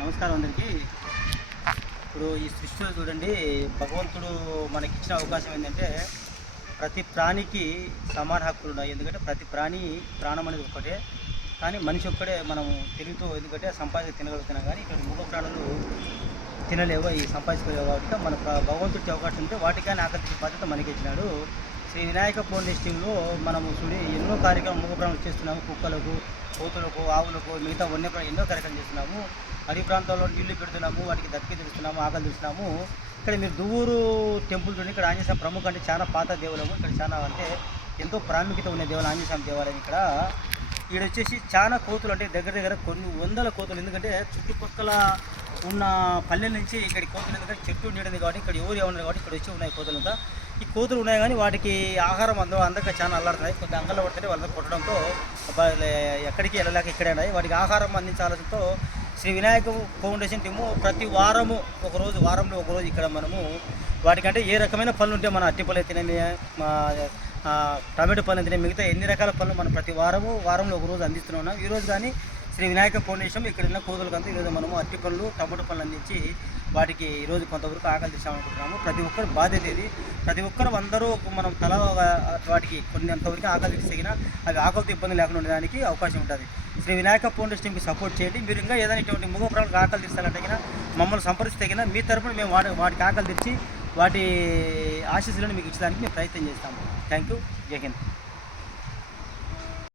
నమస్కారం అందరికీ. ఇప్పుడు ఈ సృష్టిలో చూడండి భగవంతుడు మనకిచ్చిన అవకాశం ఏంటంటే ప్రతి ప్రాణికి సమాన హక్కులు ఉన్నాయి. ఎందుకంటే ప్రతి ప్రాణి ప్రాణం అనేది ఒక్కటే. కానీ మనిషి ఒక్కడే మనం తెలుగుతో ఎందుకంటే సంపాదించి తినగలుగుతున్నాం. కానీ ఇక్కడ మూగ ప్రాణులు తినలేవు ఈ సంపాదించుకోలేవు కాబట్టి మన భగవంతుడికి అవకాశం ఉంటే వాటికైనా ఆకర్షించే బాధ్యత మనకి ఇచ్చినాడు శ్రీ వినాయక ఫౌండేషన్లో మనము చూడి ఎన్నో కార్యక్రమం మూగ చేస్తున్నాము. కుక్కలకు కోతులకు ఆవులకు మిగతా వన్య ఎన్నో కార్యక్రమం చేస్తున్నాము. అడవి ప్రాంతాల్లో నీళ్ళు పెడుతున్నాము వాటికి దక్కి తెలుస్తున్నాము ఆకలి తెలుస్తున్నాము ఇక్కడ మీరు దువ్వూరు టెంపుల్ చూడండి. ఇక్కడ ఆంజనేయ ప్రముఖ అంటే చాలా పాత దేవాలయం. ఇక్కడ చాలా అంటే ఎంతో ప్రాముఖ్యత ఉన్న దేవులు ఆంజనేయ దేవాలయం ఇక్కడ. ఇక్కడ వచ్చేసి చాలా కోతులు అంటే దగ్గర దగ్గర కొన్ని వందల కోతులు. ఎందుకంటే చుట్టుపక్కల ఉన్న పల్లెల నుంచి ఇక్కడ కోతులు ఎందుకంటే చెట్టు నీడది కాబట్టి ఇక్కడ ఎవరు ఏమన్నారు కాబట్టి ఇక్కడ వచ్చి ఉన్నాయి కోతులంతా ఈ కోతులు ఉన్నాయి కానీ వాటికి ఆహారం అందరూ అందక చాలా అల్లాడుతున్నాయి. కొంత అంగల్లో పడితే వాళ్ళతో కొట్టడంతో ఎక్కడికి వెళ్ళలేక ఇక్కడే ఉన్నాయి. వాటికి ఆహారం అందించాలతో శ్రీ వినాయక ఫౌండేషన్ టీము ప్రతి వారము ఒక రోజు వారంలో ఒకరోజు ఇక్కడ మనము వాటికంటే ఏ రకమైన పనులు ఉంటే మన అట్టిపళ్ళు తినే మా టమాటో పనులు తినే మిగతా ఎన్ని రకాల పనులు మనం ప్రతి వారము వారంలో ఒకరోజు అందిస్తున్నాం. ఈరోజు కానీ శ్రీ వినాయక ఫౌండేషన్ ఇక్కడ ఉన్న కోతులకంతా ఈరోజు మనము అట్టి పనులు టమాటో పనులు అందించి వాటికి ఈరోజు కొంతవరకు ఆకలి తీసామనుకుంటున్నాము ప్రతి ఒక్కరు బాధ్యత ఇది. ప్రతి ఒక్కరు అందరూ మనం తల వాటికి కొన్ని అంతవరకు ఆకలి తీసినా అవి ఆకలితో ఇబ్బంది లేకుండా ఉండడానికి అవకాశం ఉంటుంది. శ్రీ వినాయక ఫౌండేషన్కి సపోర్ట్ చేయండి. మీరు ఇంకా ఏదైనా ఇటువంటి ముగ ప్రాణులకు ఆకలి తీర్చాలంటే మమ్మల్ని సంప్రదిస్తే కినా మీ తరపున మేము వాటి వాటికి ఆకలి తెచ్చి వాటి ఆశీస్సులను మీకు ఇచ్చడానికి మేము ప్రయత్నం చేస్తాము. థ్యాంక్ యూ జై హింద్